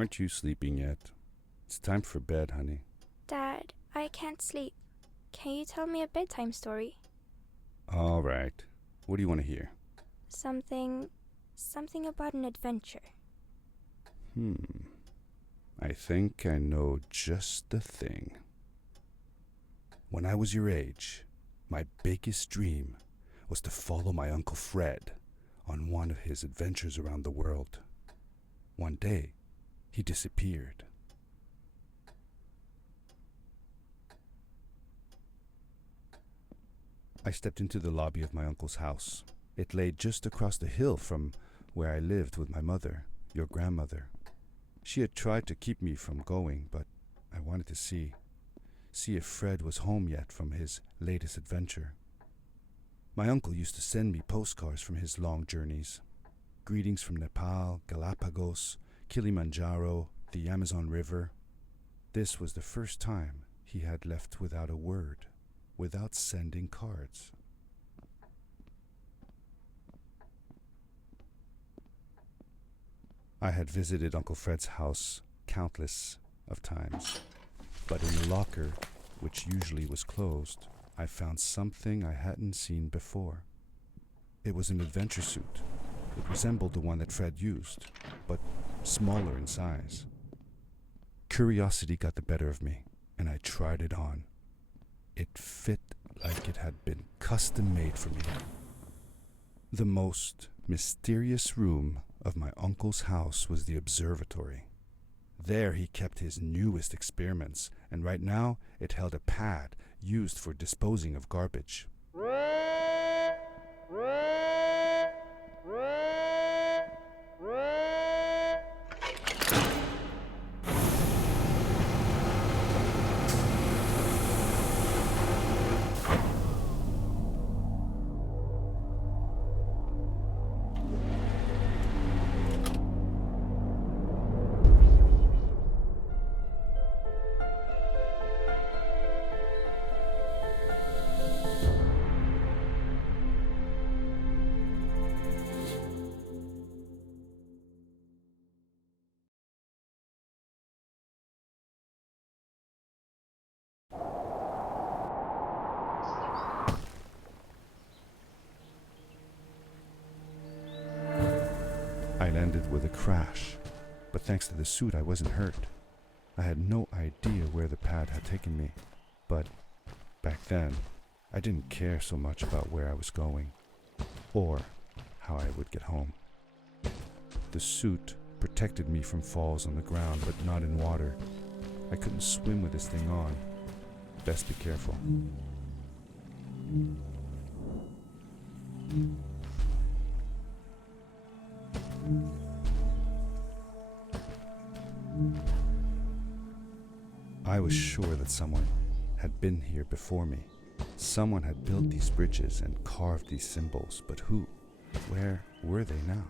Aren't you sleeping yet? It's time for bed, honey. Dad, I can't sleep. Can you tell me a bedtime story? All right. What do you want to hear? Something about an adventure. I think I know just the thing. When I was your age, my biggest dream was to follow my Uncle Fred on one of his adventures around the world. One day, he disappeared. I stepped into the lobby of my uncle's house. It lay just across the hill from where I lived with my mother, your grandmother. She had tried to keep me from going, but I wanted to see if Fred was home yet from his latest adventure. My uncle used to send me postcards from his long journeys. Greetings from Nepal, Galapagos, Kilimanjaro, the Amazon River. This was the first time he had left without a word, without sending cards. I had visited Uncle Fred's house countless of times, but in the locker, which usually was closed, I found something I hadn't seen before. It was an adventure suit. It resembled the one that Fred used, but smaller in size. Curiosity got the better of me, and I tried it on. It fit like it had been custom made for me. The most mysterious room of my uncle's house was the observatory. There he kept his newest experiments, and right now it held a pad used for disposing of garbage. I landed with a crash, but thanks to the suit I wasn't hurt. I had no idea where the pad had taken me, but back then I didn't care so much about where I was going, or how I would get home. The suit protected me from falls on the ground, but not in water. I couldn't swim with this thing on. Best be careful. I was sure that someone had been here before me. Someone had built these bridges and carved these symbols, but who? Where were they now?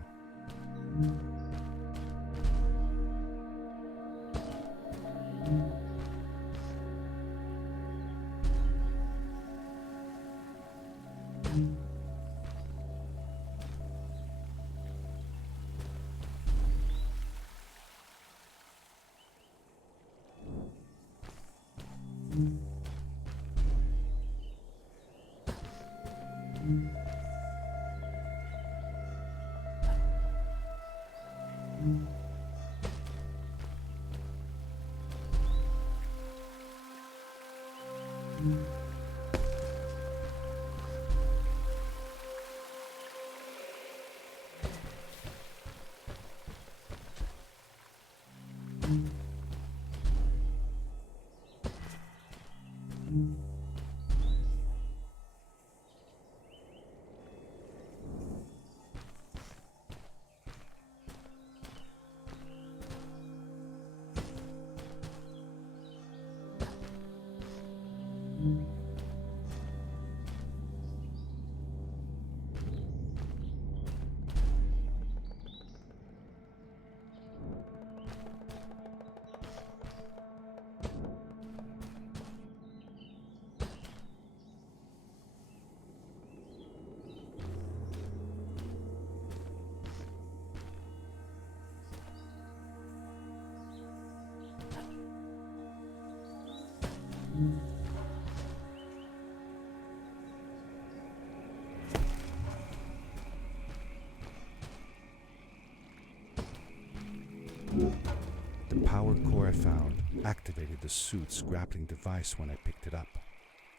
power core I found activated the suit's grappling device when I picked it up.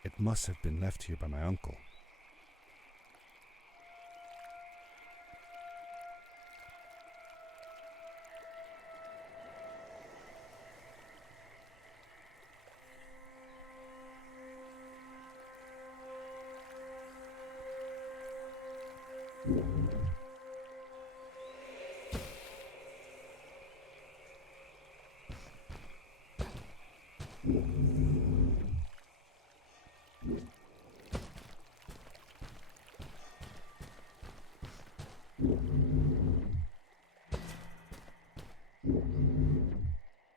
It must have been left here by my uncle.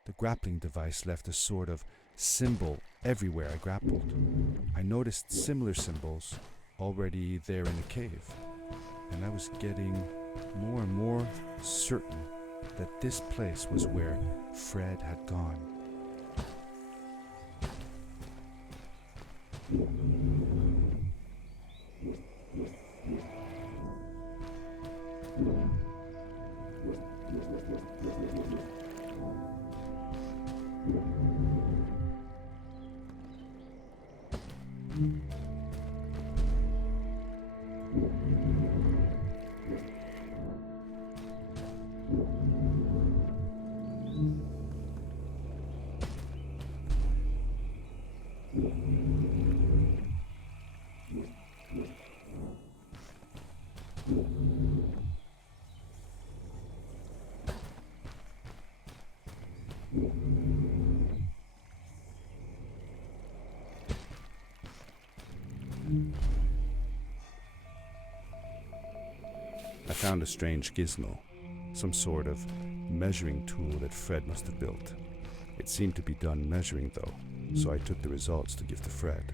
The grappling device left a sort of symbol everywhere I grappled. I noticed similar symbols already there in the cave, and I was getting more and more certain that this place was where Fred had gone. I found a strange gizmo, some sort of measuring tool that Fred must have built. It seemed to be done measuring though, so I took the results to give to Fred.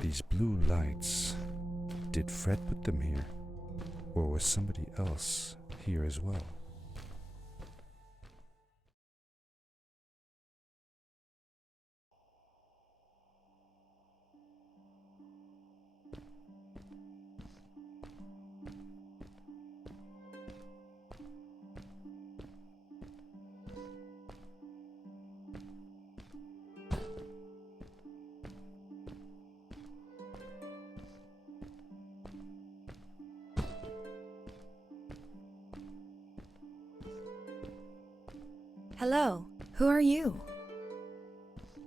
These blue lights. Did Fred put them here? Or was somebody else here as well? Hello, who are you?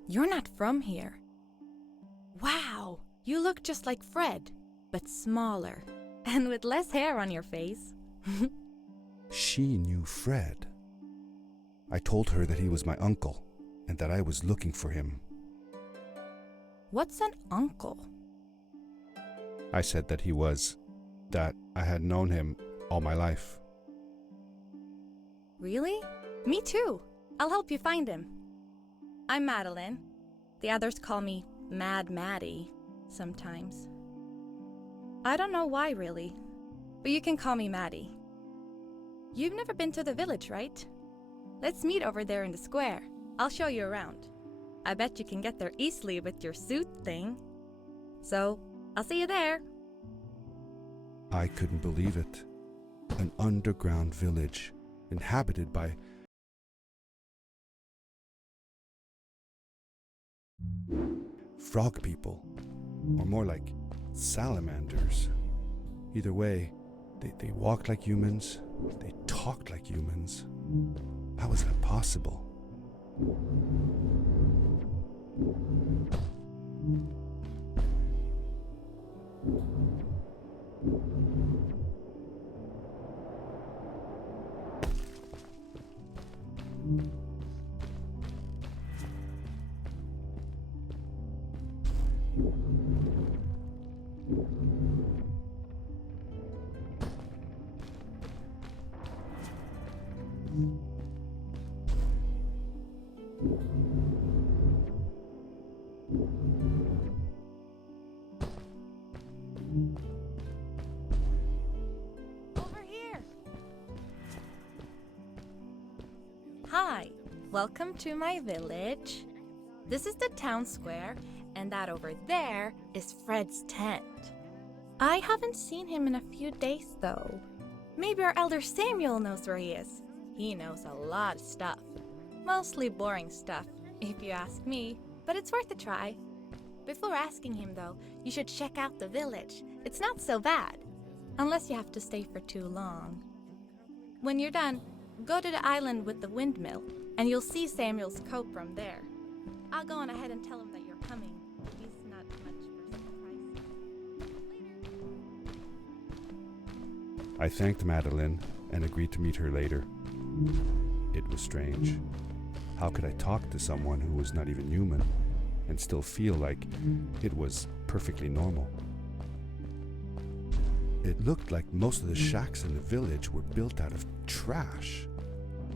You're not from here. Wow, you look just like Fred, but smaller, and with less hair on your face. She knew Fred. I told her that he was my uncle, and that I was looking for him. What's an uncle? I said that he was, that I had known him all my life. Really? Me too. I'll help you find him. I'm Madeline. The others call me Mad Maddie sometimes. I don't know why really, but you can call me Maddie. You've never been to the village, right? Let's meet over there in the square. I'll show you around. I bet you can get there easily with your suit thing. So, I'll see you there. I couldn't believe it. An underground village, inhabited by frog people, or more like salamanders. Either way, they walked like humans, they talked like humans. How was that possible? Over here. Hi, welcome to my village. This is the town square, and that over there is Fred's tent. I haven't seen him in a few days though. Maybe our elder Samuel knows where he is. He knows a lot of stuff. Mostly boring stuff, if you ask me, but it's worth a try. Before asking him, though, you should check out the village. It's not so bad. Unless you have to stay for too long. When you're done, go to the island with the windmill, and you'll see Samuel's coat from there. I'll go on ahead and tell him that you're coming. He's not much for surprises. I thanked Madeline and agreed to meet her later. It was strange. How could I talk to someone who was not even human and still feel like it was perfectly normal? It looked like most of the shacks in the village were built out of trash.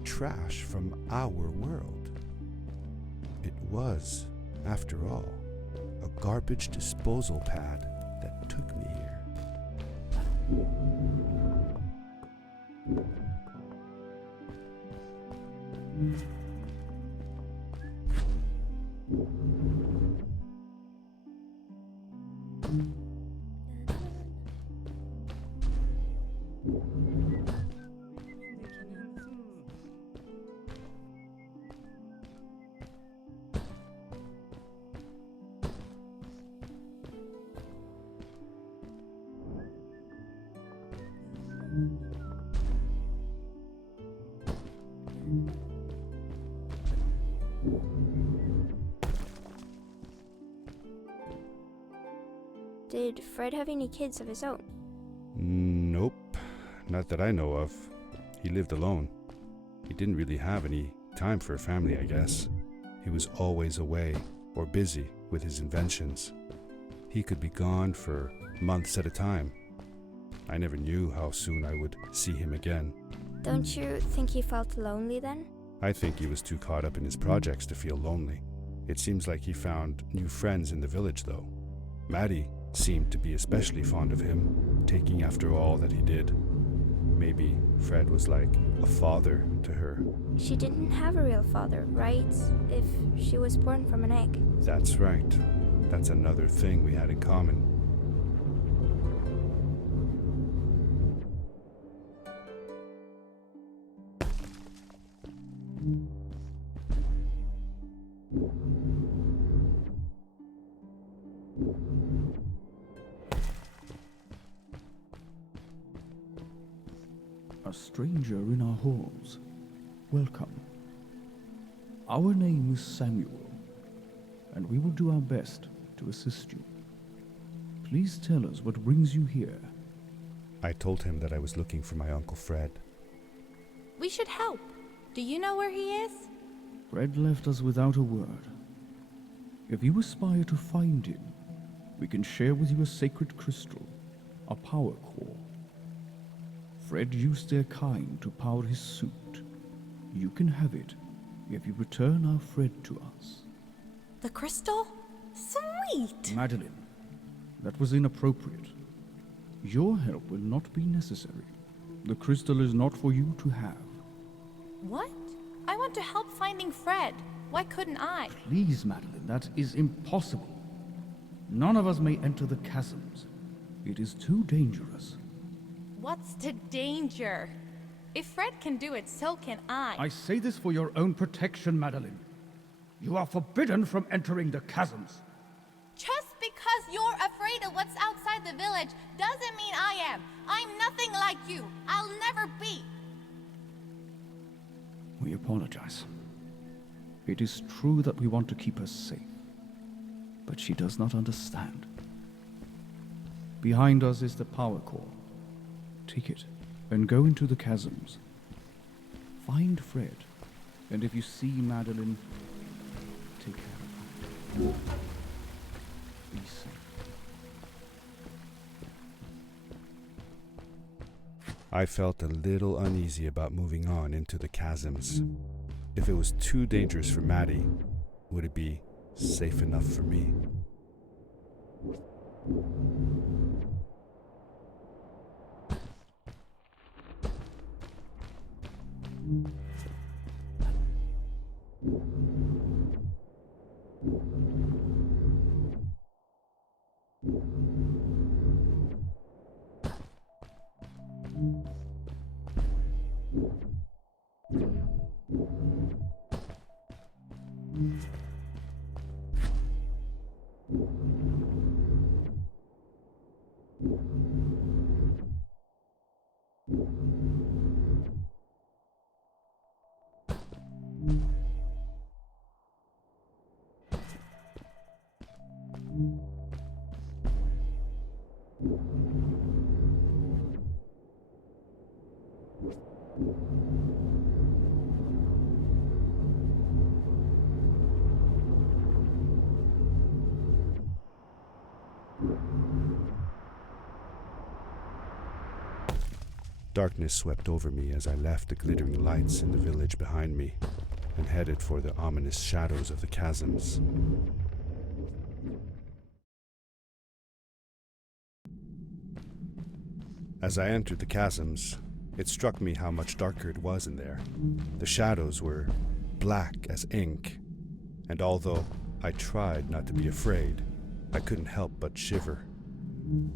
Trash from our world. It was, after all, a garbage disposal pad that took me here. Did Fred have any kids of his own? Nope, not that I know of. He lived alone. He didn't really have any time for a family, I guess. He was always away or busy with his inventions. He could be gone for months at a time. I never knew how soon I would see him again. Don't you think he felt lonely then? I think he was too caught up in his projects to feel lonely. It seems like he found new friends in the village, though. Maddie seemed to be especially fond of him, taking after all that he did. Maybe Fred was like a father to her. She didn't have a real father, right? If she was born from an egg. That's right. That's another thing we had in common. A stranger in our halls. Welcome. Our name is Samuel, and we will do our best to assist you. Please tell us what brings you here. I told him that I was looking for my Uncle Fred. We should help. Do you know where he is? Fred left us without a word. If you aspire to find him, we can share with you a sacred crystal, a power core. Fred used their kind to power his suit. You can have it if you return our Fred to us. The crystal? Sweet! Madeline, that was inappropriate. Your help will not be necessary. The crystal is not for you to have. What? I want to help finding Fred. Why couldn't I? Please, Madeline, that is impossible. None of us may enter the chasms. It is too dangerous. What's the danger? If Fred can do it, so can I. I say this for your own protection, Madeline. You are forbidden from entering the chasms. Just because you're afraid of what's outside the village doesn't mean I am. I'm nothing like you. I'll never be. We apologize. It is true that we want to keep her safe, but she does not understand. Behind us is the power core. Take it and go into the chasms. Find Fred, and if you see Madeline, take care of her. Be safe. I felt a little uneasy about moving on into the chasms. If it was too dangerous for Maddie, would it be safe enough for me? Darkness swept over me as I left the glittering lights in the village behind me and headed for the ominous shadows of the chasms. As I entered the chasms, it struck me how much darker it was in there. The shadows were black as ink, and although I tried not to be afraid, I couldn't help but shiver.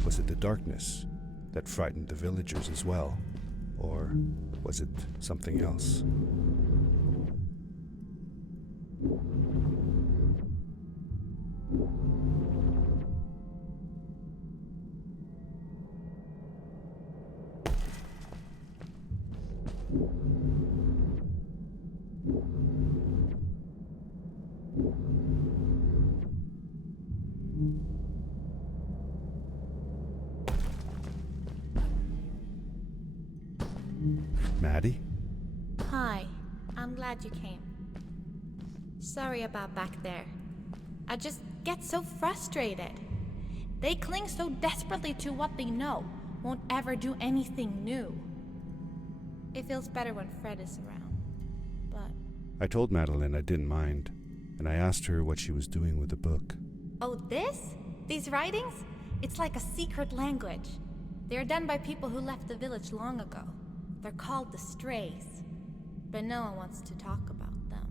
Was it the darkness that frightened the villagers as well, or was it something else? Maddie? Hi, I'm glad you came. Sorry about back there. I just get so frustrated. They cling so desperately to what they know, won't ever do anything new. It feels better when Fred is around, but... I told Madeline I didn't mind, and I asked her what she was doing with the book. Oh, this? These writings? It's like a secret language. They are done by people who left the village long ago. They're called the Strays, but no one wants to talk about them.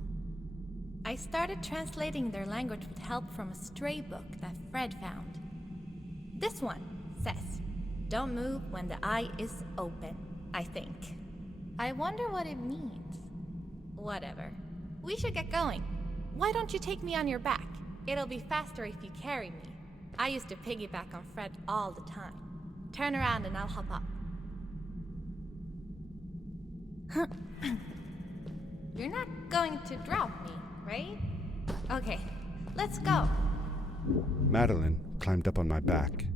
I started translating their language with help from a stray book that Fred found. This one says, "Don't move when the eye is open," I think. I wonder what it means. Whatever. We should get going. Why don't you take me on your back? It'll be faster if you carry me. I used to piggyback on Fred all the time. Turn around and I'll hop up. You're not going to drop me, right? Okay, let's go. Madeline climbed up on my back,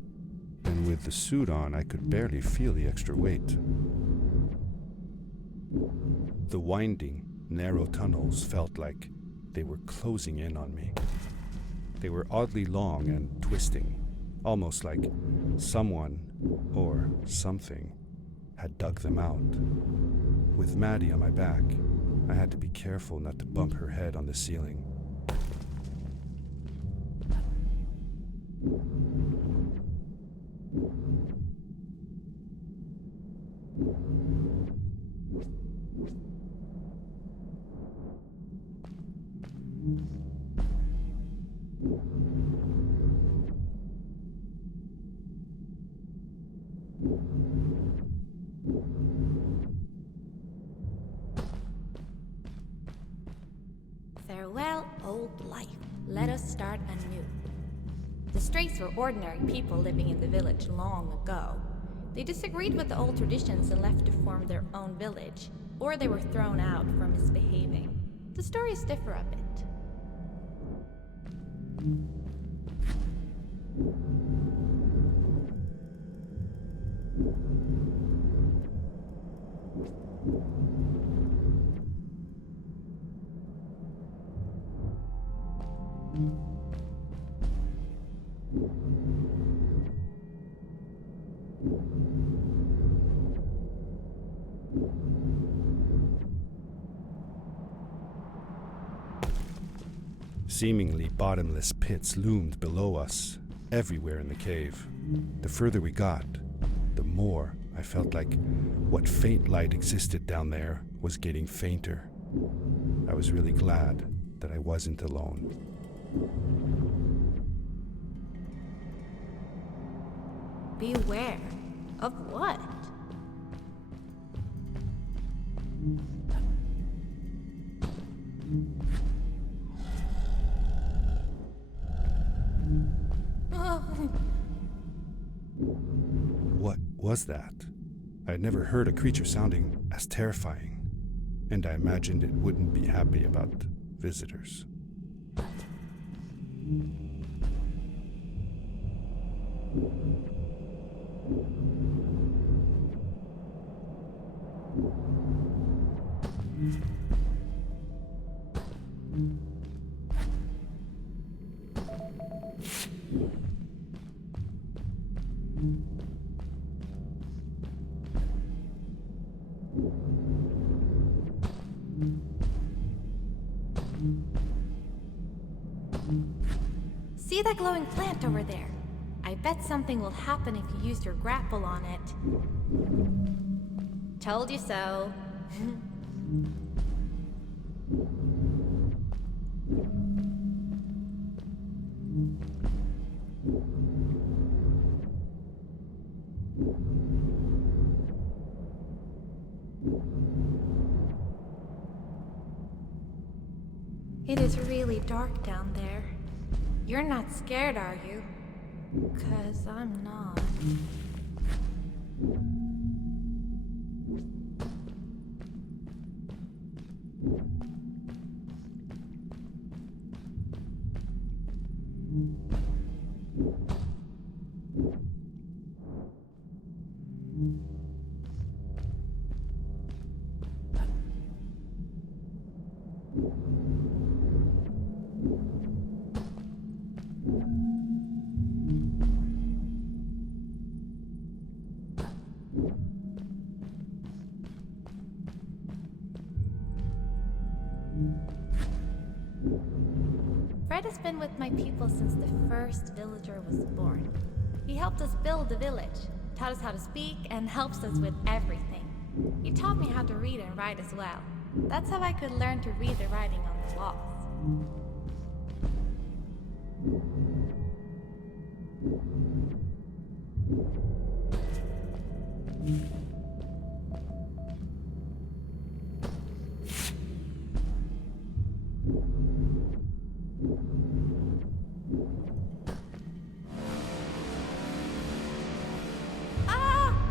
and with the suit on, I could barely feel the extra weight. The winding, narrow tunnels felt like they were closing in on me. They were oddly long and twisting, almost like someone or something had dug them out. With Maddie on my back, I had to be careful not to bump her head on the ceiling. Farewell, old life. Let us start anew. The Strays were ordinary people living in the village long ago. They disagreed with the old traditions and left to form their own village, or they were thrown out for misbehaving. The stories differ a bit. Seemingly bottomless pits loomed below us, everywhere in the cave. The further we got, the more I felt like what faint light existed down there was getting fainter. I was really glad that I wasn't alone. Beware of what? What was that? I had never heard a creature sounding as terrifying, and I imagined it wouldn't be happy about visitors. See that glowing plant over there? I bet something will happen if you use your grapple on it. Told you so. It is really dark down there. You're not scared, are you? 'Cause I'm not. Fred has been with my people since the first villager was born. He helped us build the village, taught us how to speak, and helps us with everything. He taught me how to read and write as well. That's how I could learn to read the writing on the walls.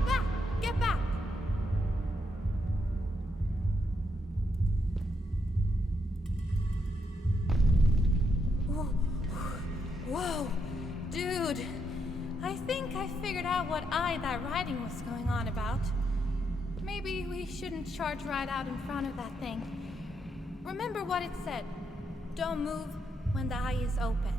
Back! Get back! Whoa! Dude! I think I figured out what that writing was going on about. Maybe we shouldn't charge right out in front of that thing. Remember what it said. Don't move when the eye is open.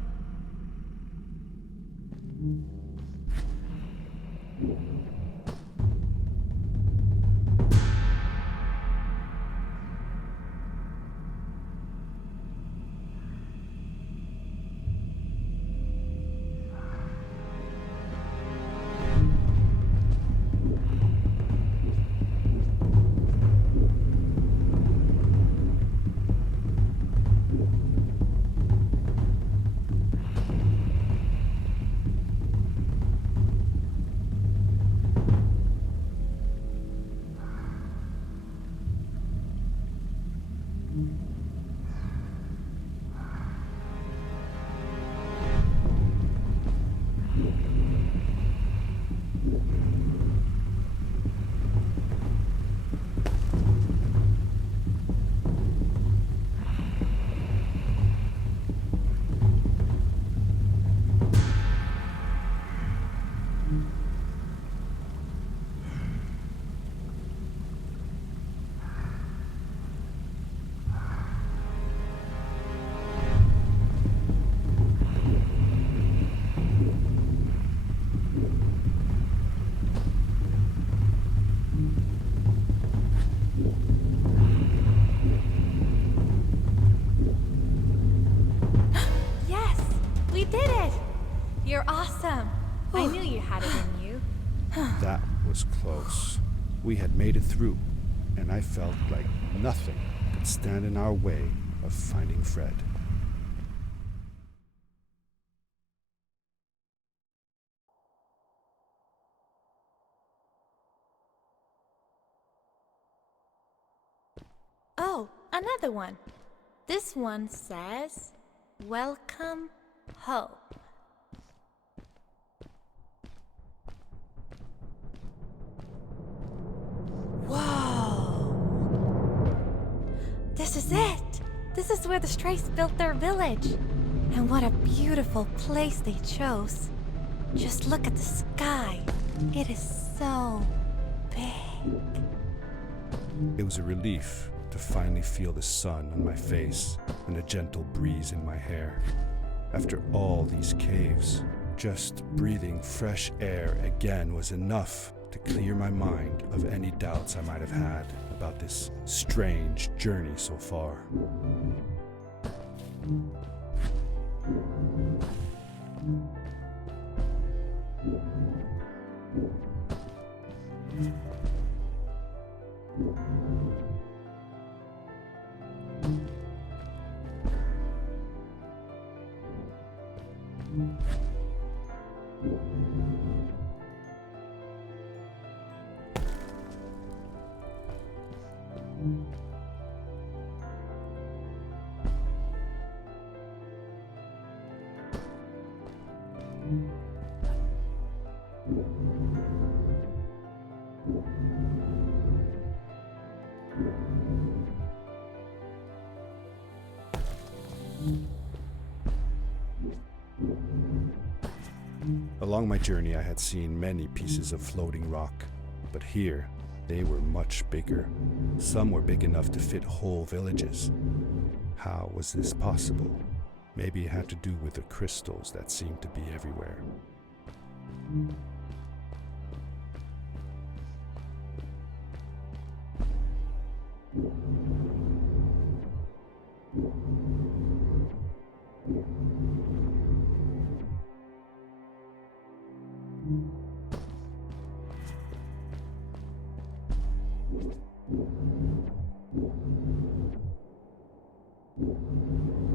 You're awesome. I knew you had it in you. That was close. We had made it through, and I felt like nothing could stand in our way of finding Fred. Oh, another one. This one says, "Welcome home." Whoa! This is it! This is where the Strays built their village. And what a beautiful place they chose. Just look at the sky. It is so big. It was a relief to finally feel the sun on my face and a gentle breeze in my hair. After all these caves, just breathing fresh air again was enough to clear my mind of any doubts I might have had about this strange journey so far. Along my journey, I had seen many pieces of floating rock, but here they were much bigger. Some were big enough to fit whole villages. How was this possible? Maybe it had to do with the crystals that seemed to be everywhere.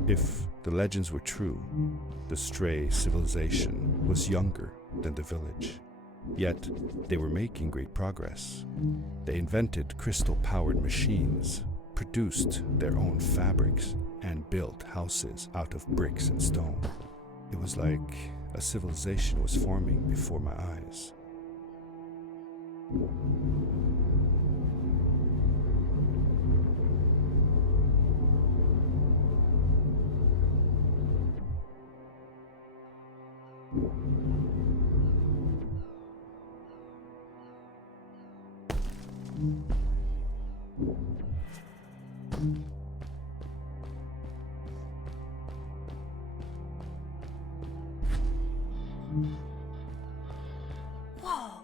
If the legends were true, the stray civilization was younger than the village. Yet, they were making great progress. They invented crystal-powered machines, produced their own fabrics, and built houses out of bricks and stone. It was like a civilization was forming before my eyes. Whoa!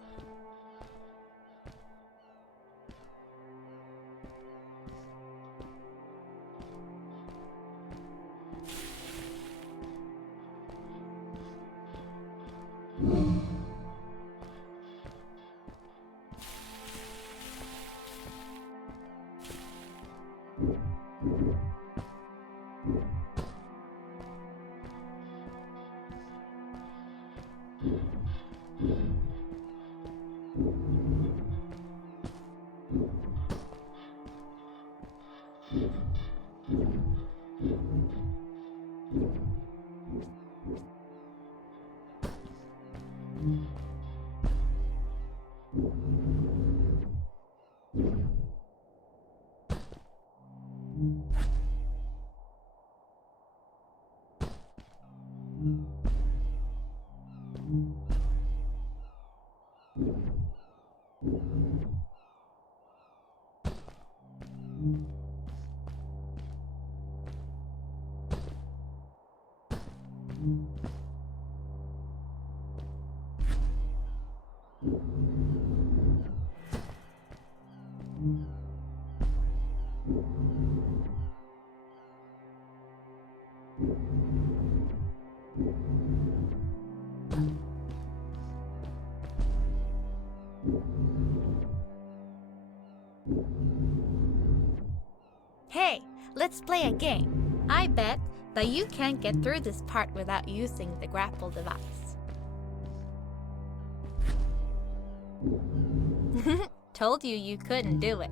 Hey, let's play a game. I bet that you can't get through this part without using the grapple device. Told you you couldn't do it.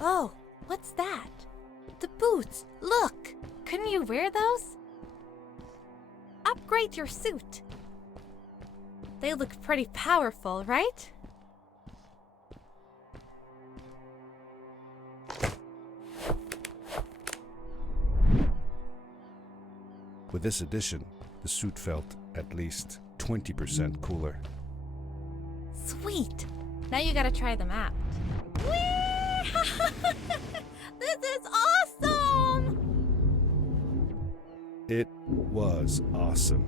Oh, what's that? The boots! Look! Couldn't you wear those? Upgrade your suit! They look pretty powerful, right? With this addition, the suit felt at least 20% cooler. Sweet! Now you gotta try them out. Whee! This is awesome! It was awesome.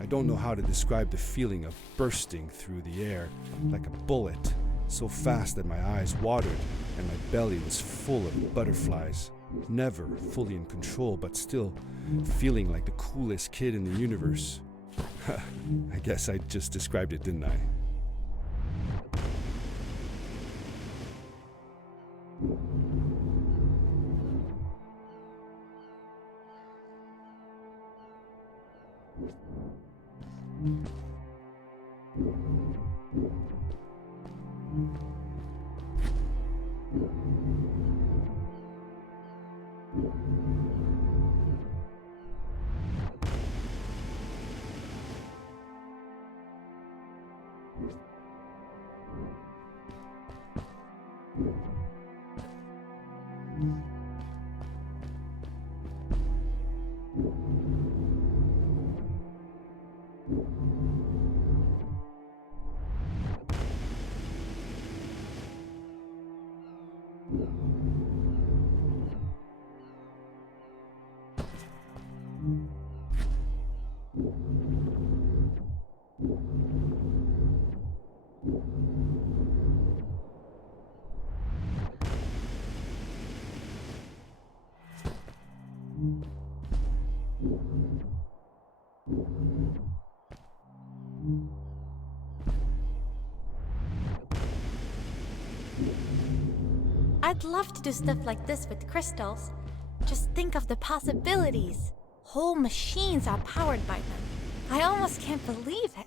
I don't know how to describe the feeling of bursting through the air like a bullet, so fast that my eyes watered and my belly was full of butterflies. Never fully in control, but still feeling like the coolest kid in the universe. I guess I just described it, didn't I? I'd love to do stuff like this with crystals. Just think of the possibilities. Whole machines are powered by them. I almost can't believe it.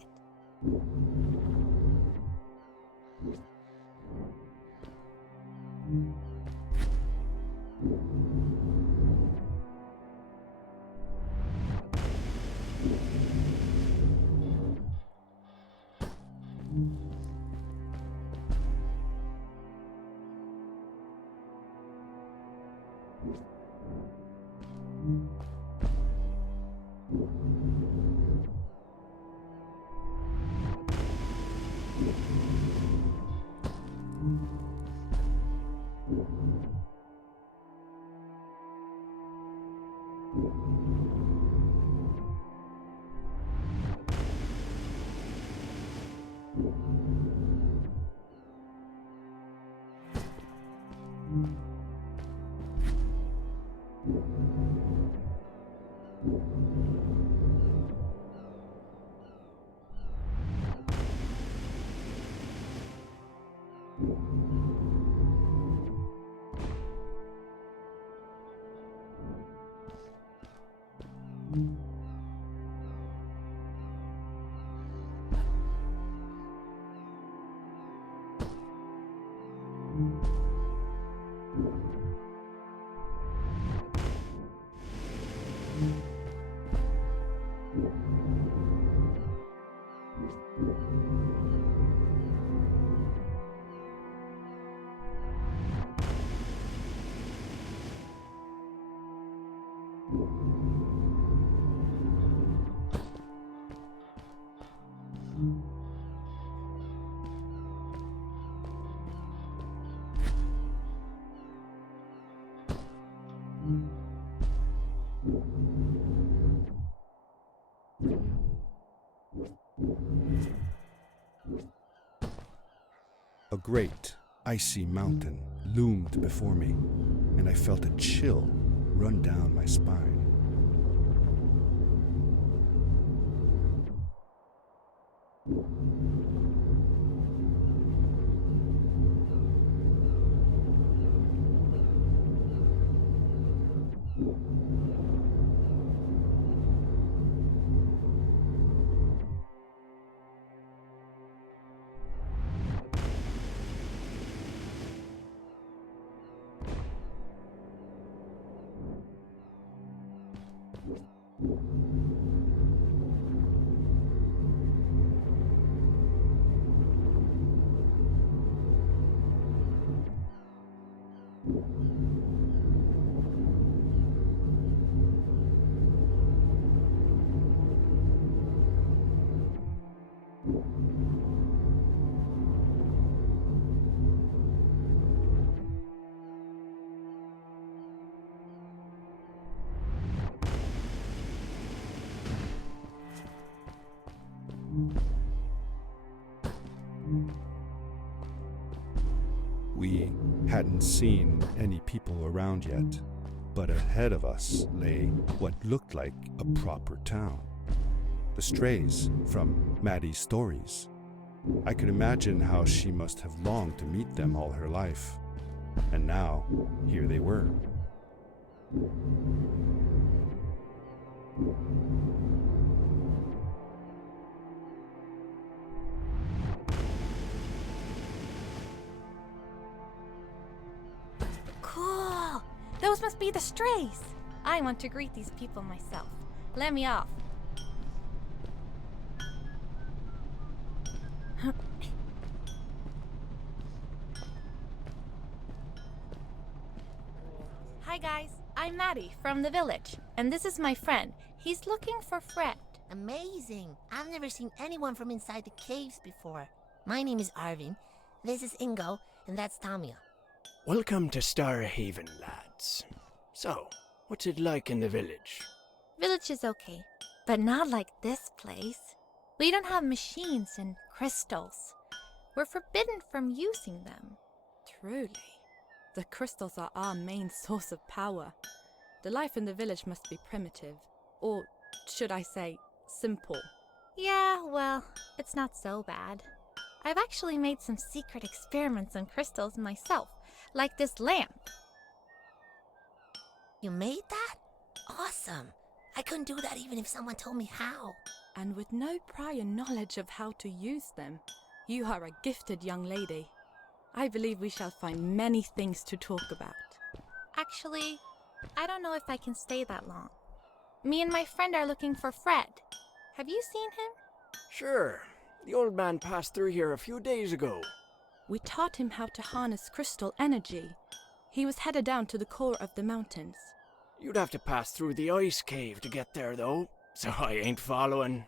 A great, icy mountain loomed before me, and I felt a chill run down my spine. We hadn't seen any people around yet, but ahead of us lay what looked like a proper town. The strays from Maddie's stories. I could imagine how she must have longed to meet them all her life. And now, here they were. Cool! Those must be the strays! I want to greet these people myself. Let me off. Hi guys, I'm Maddie from the village, and this is my friend. He's looking for Fred. Amazing! I've never seen anyone from inside the caves before. My name is Arvin, this is Ingo, and that's Tamia. Welcome to Starhaven, lads. So, what's it like in the village? Village is okay, but not like this place. We don't have machines and crystals. We're forbidden from using them. Truly. The crystals are our main source of power. The life in the village must be primitive. Or, should I say, simple. Yeah, well, it's not so bad. I've actually made some secret experiments on crystals myself, like this lamp. You made that? Awesome! I couldn't do that even if someone told me how. And with no prior knowledge of how to use them, you are a gifted young lady. I believe we shall find many things to talk about. Actually, I don't know if I can stay that long. Me and my friend are looking for Fred. Have you seen him? Sure. The old man passed through here a few days ago. We taught him how to harness crystal energy. He was headed down to the core of the mountains. You'd have to pass through the ice cave to get there, though, so I ain't following.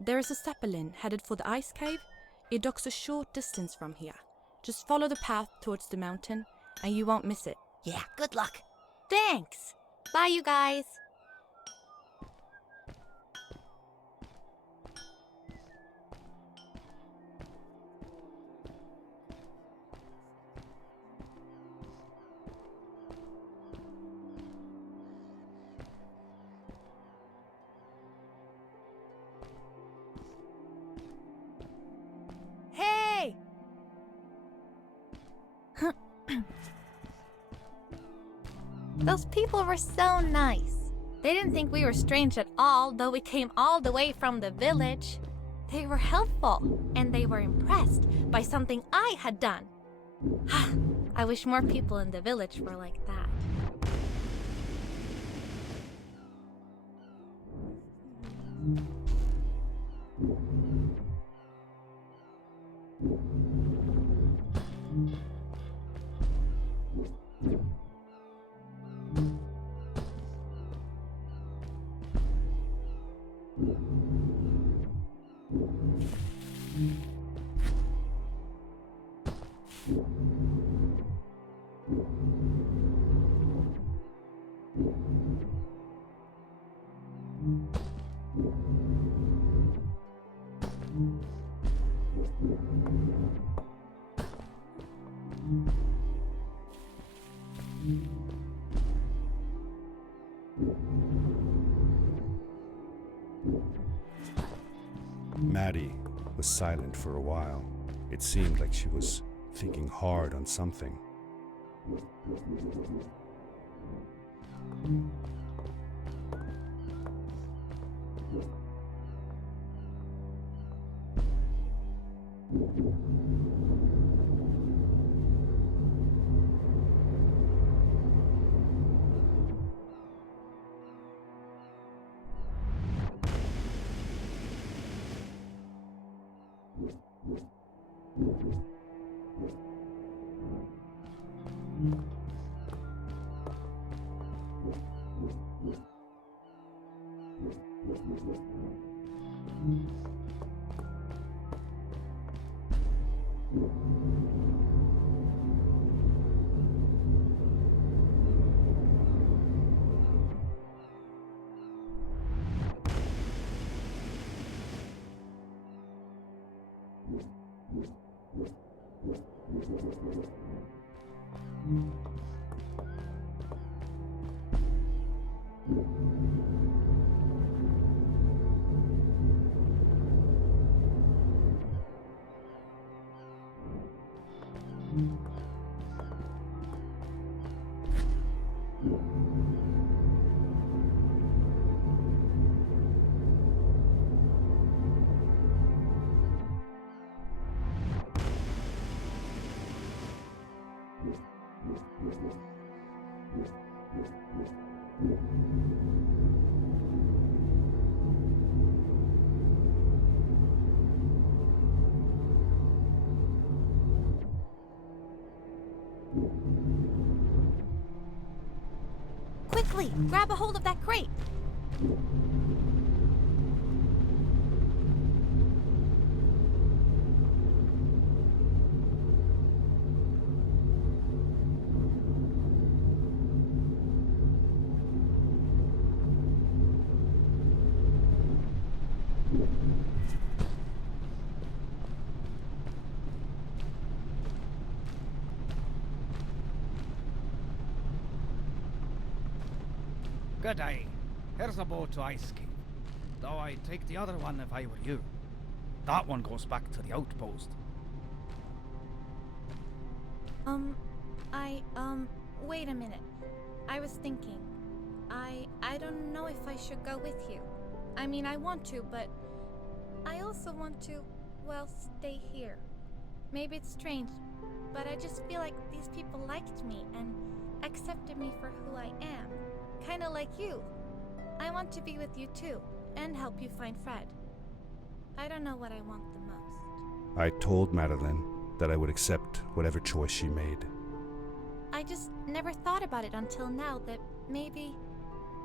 There is a zeppelin headed for the ice cave. It docks a short distance from here. Just follow the path towards the mountain, and you won't miss it. Yeah, good luck. Thanks! Bye, you guys! Hey! Those people were so nice. They didn't think we were strange at all, though we came all the way from the village. They were helpful, and they were impressed by something I had done. I wish more people in the village were like that. Maddie was silent for a while. It seemed like she was thinking hard on something. Quickly, grab a hold of that crate. Good day. Here's a boat to Ice King. Though I'd take the other one if I were you. That one goes back to the outpost. Wait a minute. I was thinking. I don't know if I should go with you. I mean, I want to, but I also want to, well, stay here. Maybe it's strange, but I just feel like these people liked me and accepted me for who I am. Kinda like you. I want to be with you too, and help you find Fred. I don't know what I want the most. I told Madeline that I would accept whatever choice she made. I just never thought about it until now that maybe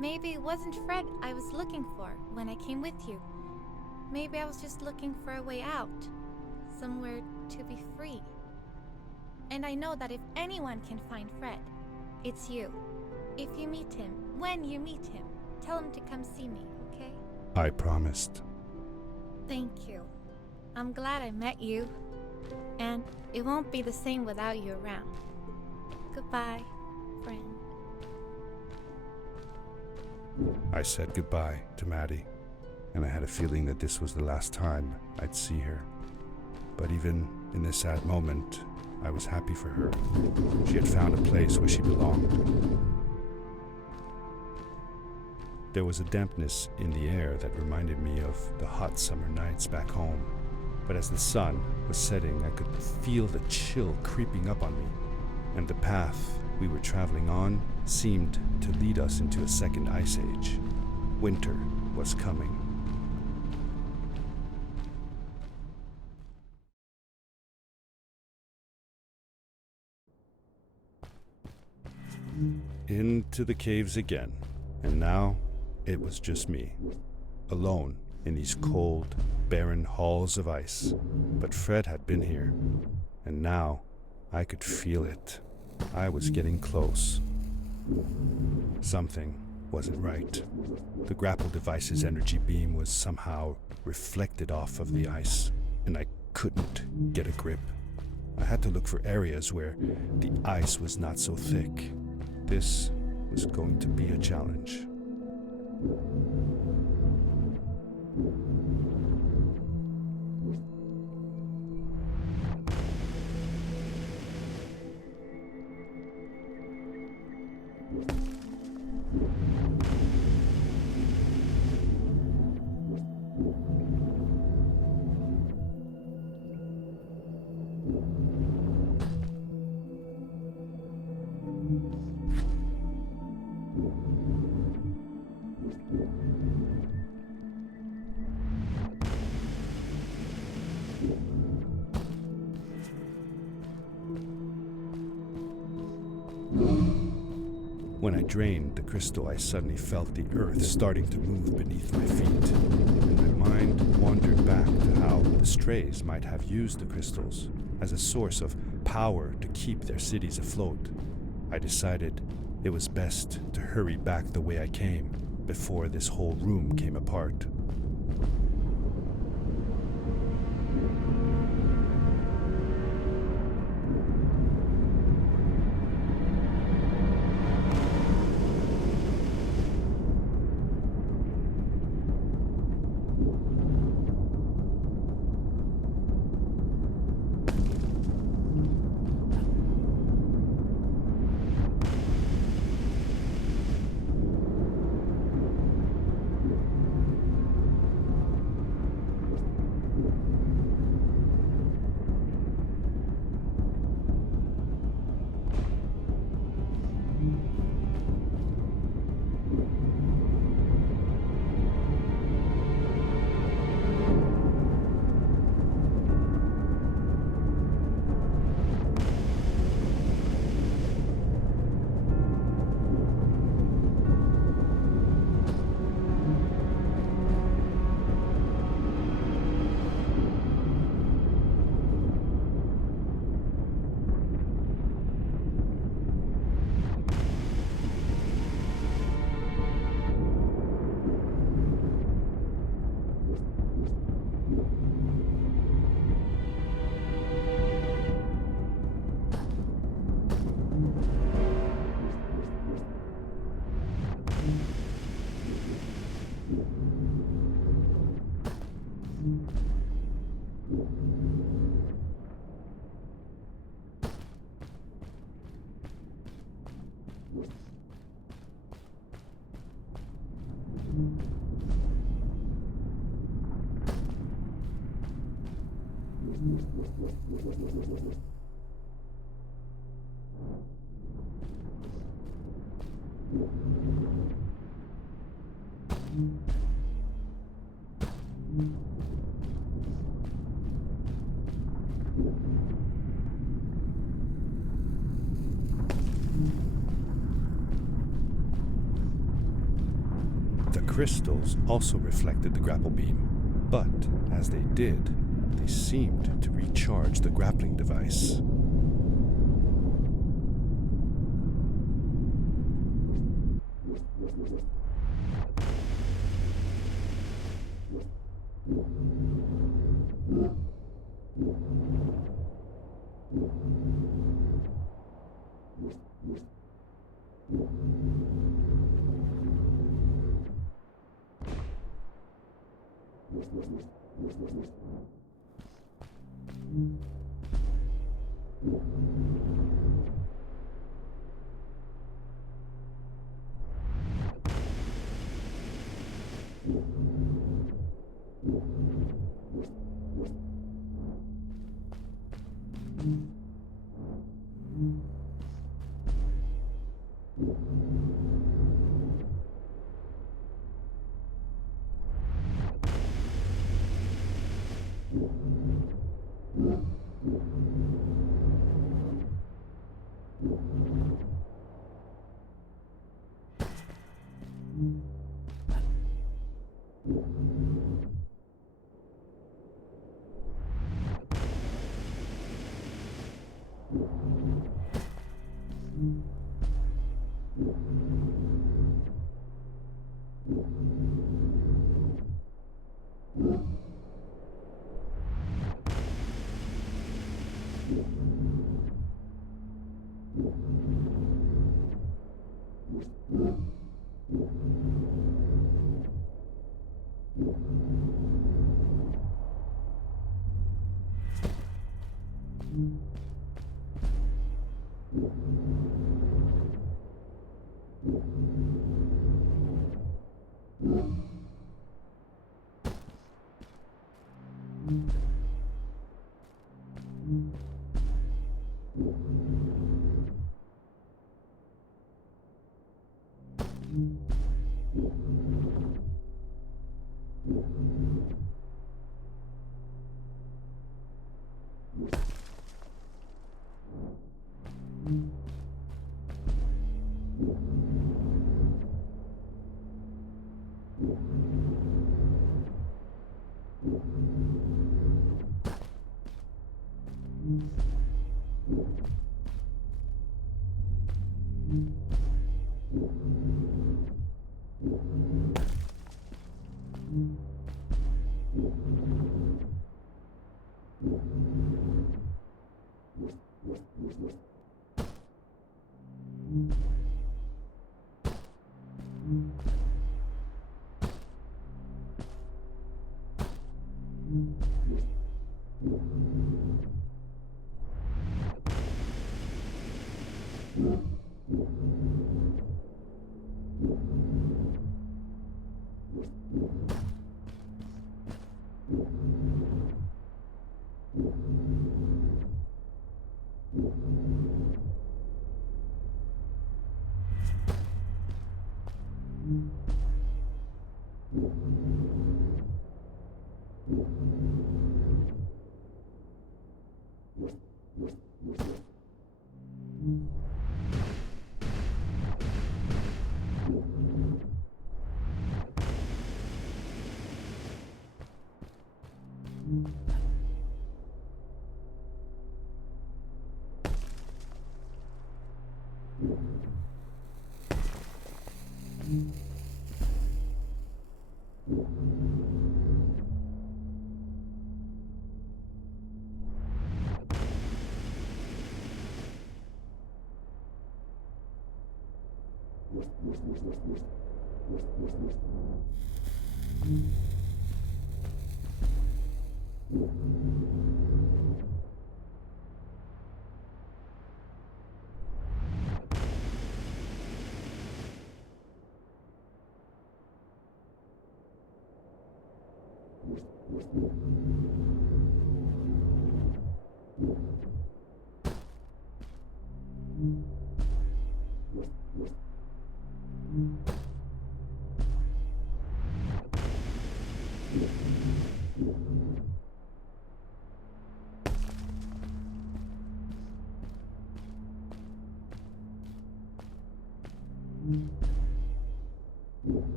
it wasn't Fred I was looking for when I came with you. Maybe I was just looking for a way out. Somewhere to be free. And I know that if anyone can find Fred, it's you. If you meet him, when you meet him, tell him to come see me, okay? I promised. Thank you. I'm glad I met you. And it won't be the same without you around. Goodbye, friend. I said goodbye to Maddie, and I had a feeling that this was the last time I'd see her. But even in this sad moment, I was happy for her. She had found a place where she belonged. There was a dampness in the air that reminded me of the hot summer nights back home. But as the sun was setting, I could feel the chill creeping up on me, and the path we were traveling on seemed to lead us into a second ice age. Winter was coming. Into the caves again, and now it was just me, alone in these cold, barren halls of ice. But Fred had been here, and now I could feel it. I was getting close. Something wasn't right. The grapple device's energy beam was somehow reflected off of the ice, and I couldn't get a grip. I had to look for areas where the ice was not so thick. This was going to be a challenge. When I drained the crystal, I suddenly felt the earth starting to move beneath my feet, and my mind wandered back to how the strays might have used the crystals as a source of power to keep their cities afloat. I decided it was best to hurry back the way I came before this whole room came apart. The crystals also reflected the grapple beam, but as they did, they seemed to recharge the grappling device.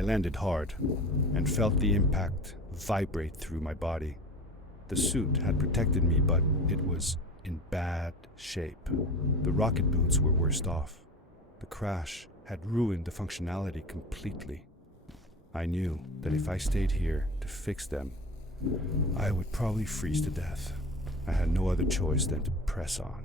I landed hard and felt the impact vibrate through my body. The suit had protected me, but it was in bad shape. The rocket boots were worst off. The crash had ruined the functionality completely. I knew that if I stayed here to fix them, I would probably freeze to death. I had no other choice than to press on.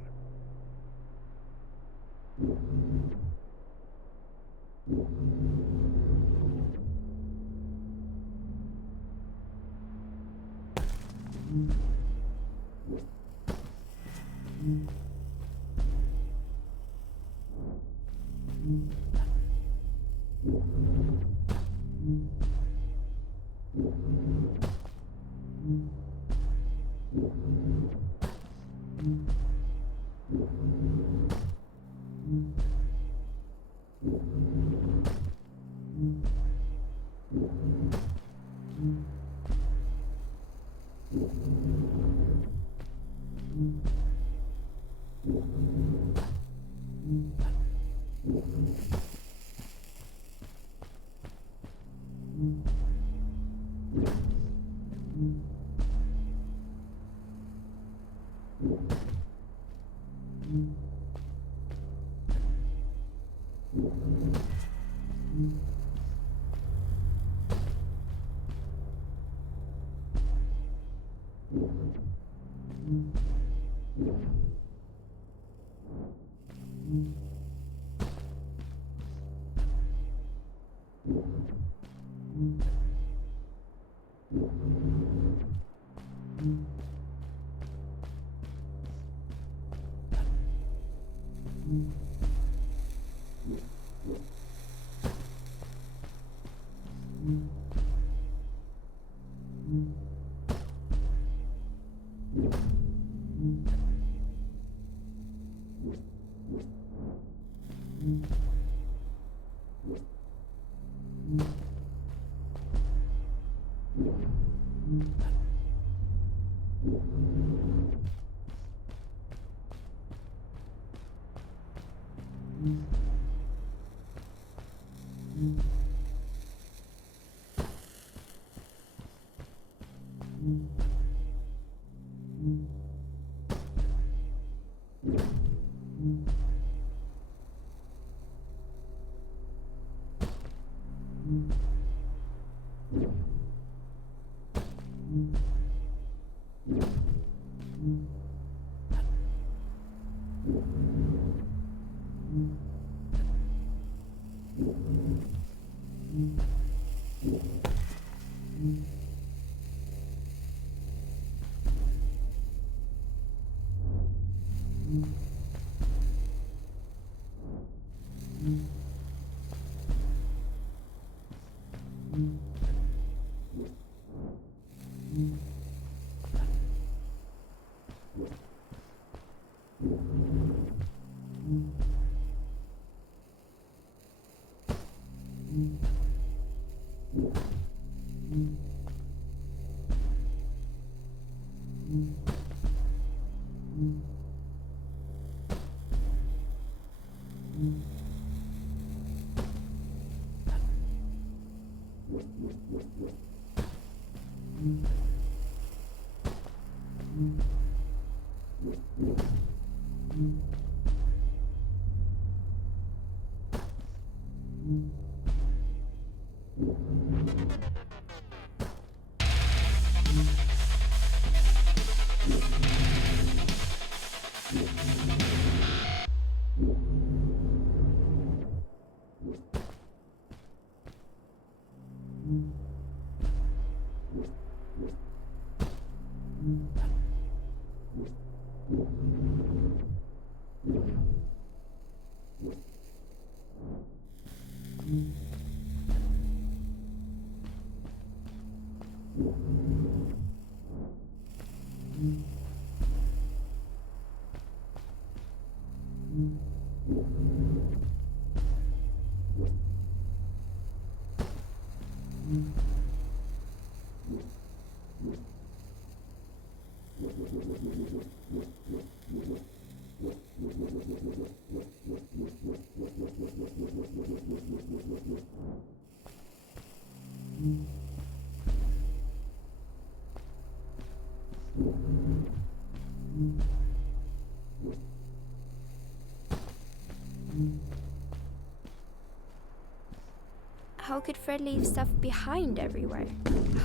how could Fred leave stuff behind everywhere?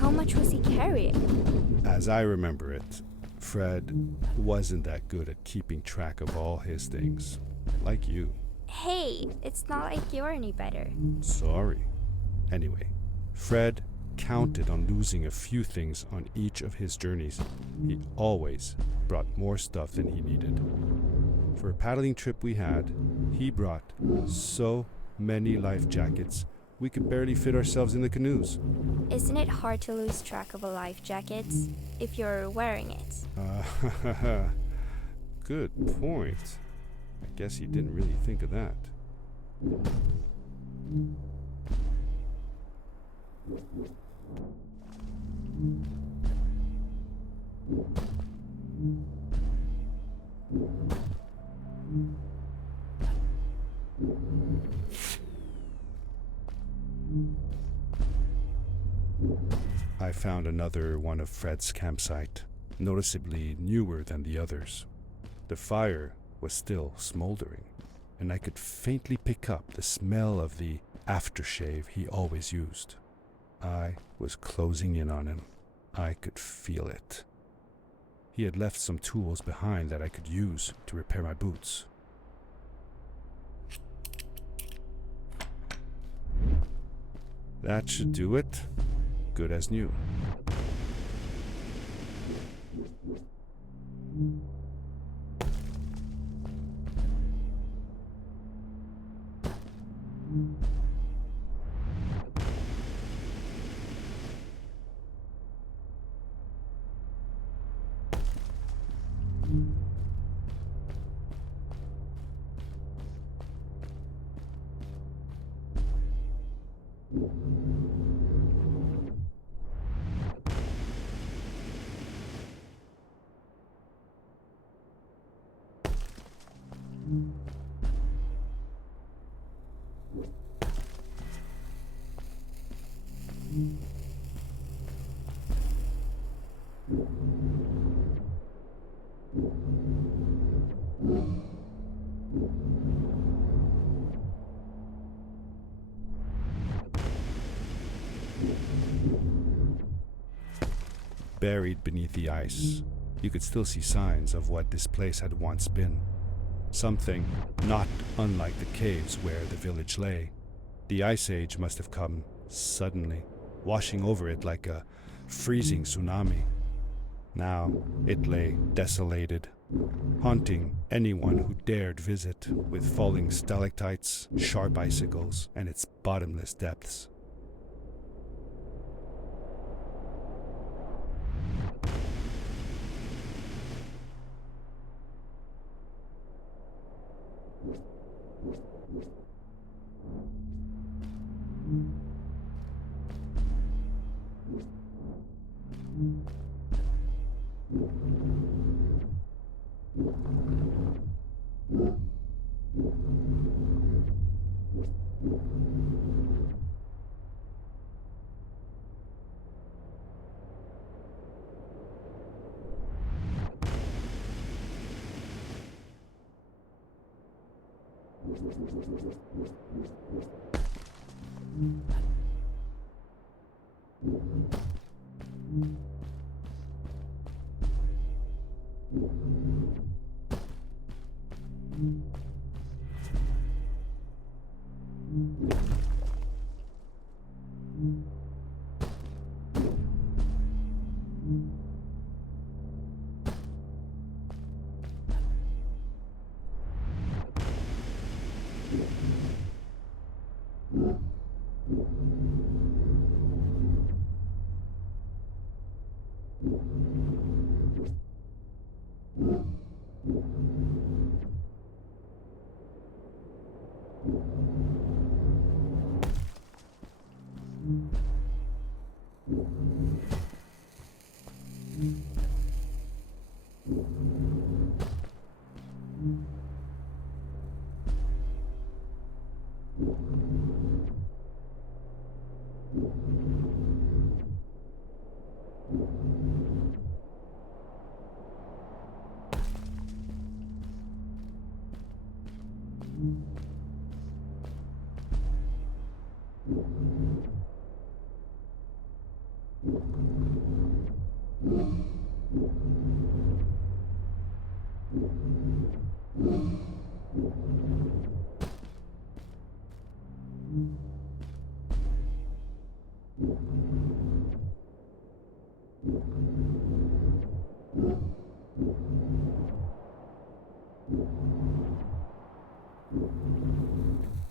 How much was he carrying? As I remember it, Fred wasn't that good at keeping track of all his things, like you. Hey, it's not like you're any better. Sorry. Anyway, Fred counted on losing a few things on each of his journeys. He always brought more stuff than he needed. For a paddling trip we had, he brought so many life jackets we could barely fit ourselves in the canoes. Isn't it hard to lose track of a life jacket if you're wearing it? Good point. I guess he didn't really think of that. I found another one of Fred's campsite, noticeably newer than the others. The fire was still smoldering, and I could faintly pick up the smell of the aftershave he always used. I was closing in on him. I could feel it. He had left some tools behind that I could use to repair my boots. That should do it. Good as new. Buried beneath the ice, you could still see signs of what this place had once been. Something not unlike the caves where the village lay. The ice age must have come suddenly, washing over it like a freezing tsunami. Now it lay desolated, haunting anyone who dared visit, with falling stalactites, sharp icicles, and its bottomless depths.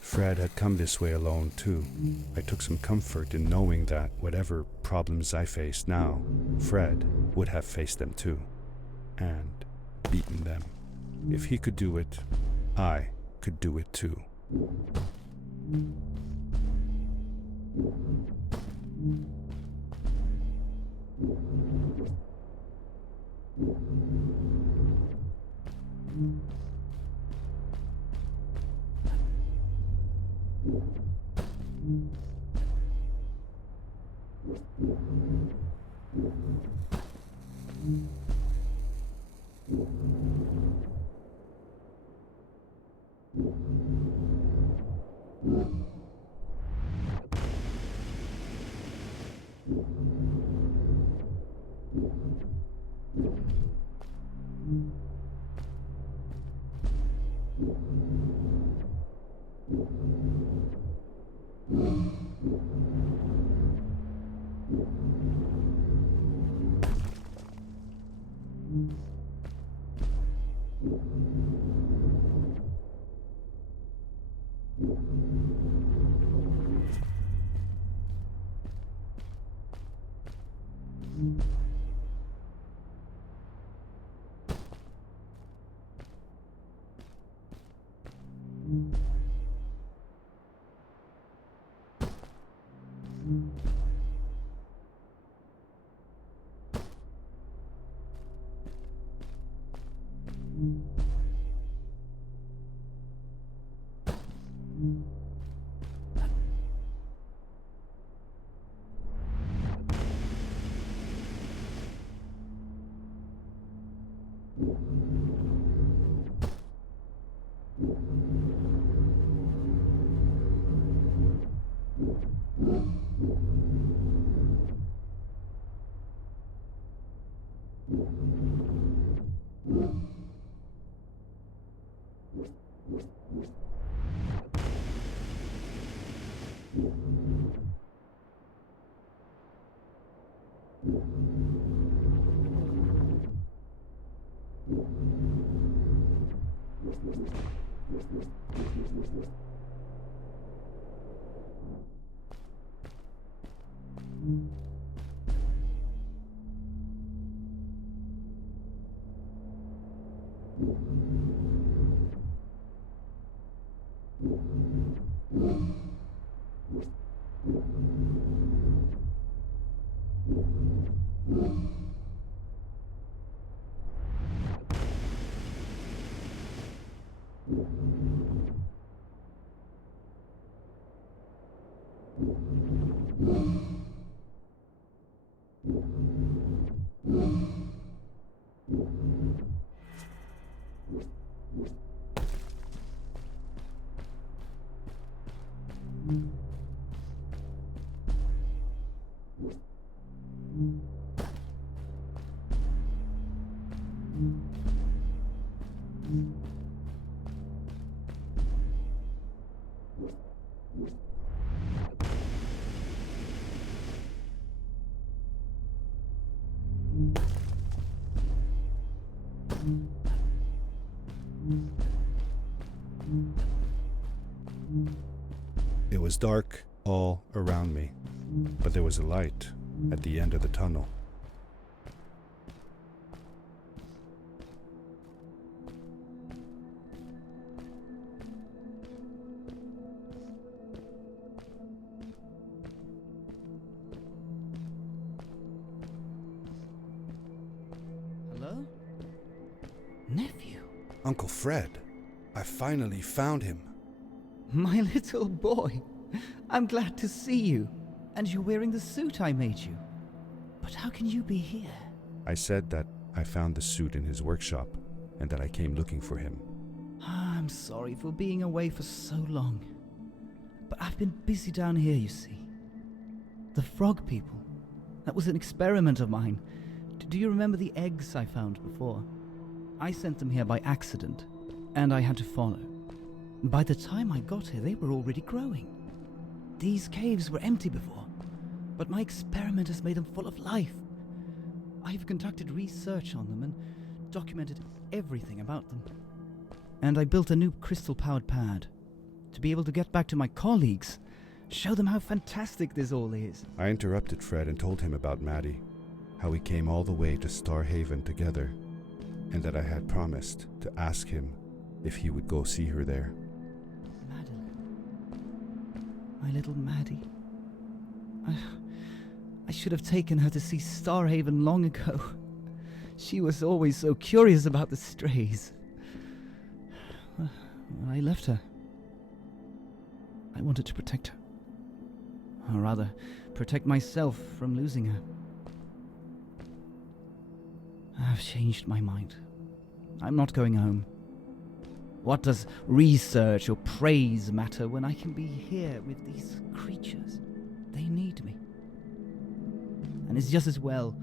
Fred had come this way alone, too. I took some comfort in knowing that whatever problems I faced now, Fred would have faced them too, and beaten them. If he could do it, I could do it too. It was dark all around me, but there was a light at the end of the tunnel. Hello? Nephew? Uncle Fred, I finally found him. My little boy, I'm glad to see you. And you're wearing the suit I made you. But how can you be here? I said that I found the suit in his workshop and that I came looking for him. I'm sorry for being away for so long. But I've been busy down here, you see. The frog people, That was an experiment of mine. Do you remember the eggs I found before? I sent them here by accident, and I had to follow. By the time I got here, they were already growing. These caves were empty before, but my experiment has made them full of life. I've conducted research on them and documented everything about them. And I built a new crystal-powered pad to be able to get back to my colleagues, show them how fantastic this all is. I interrupted Fred and told him about Maddie, how we came all the way to Starhaven together, and that I had promised to ask him if he would go see her there. Madeline. My little Maddie. I should have taken her to see Starhaven long ago. She was always so curious about the strays. Well, I left her. I wanted to protect her. Or rather, protect myself from losing her. I've changed my mind. I'm not going home. What does research or praise matter when I can be here with these creatures? They need me. And it's just as well.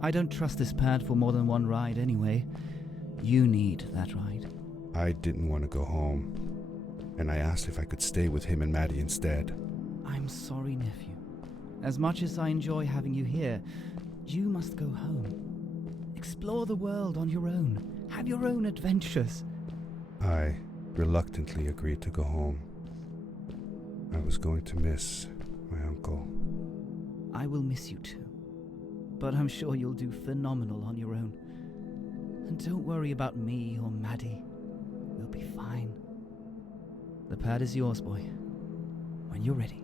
I don't trust this pad for more than one ride anyway. You need that ride. I didn't want to go home, and I asked if I could stay with him and Maddie instead. I'm sorry, nephew. As much as I enjoy having you here, you must go home. Explore the world on your own. Have your own adventures. I reluctantly agreed to go home. I was going to miss my uncle. I will miss you too. But I'm sure you'll do phenomenal on your own. And don't worry about me or Maddie. We'll be fine. The pad is yours, boy. When you're ready.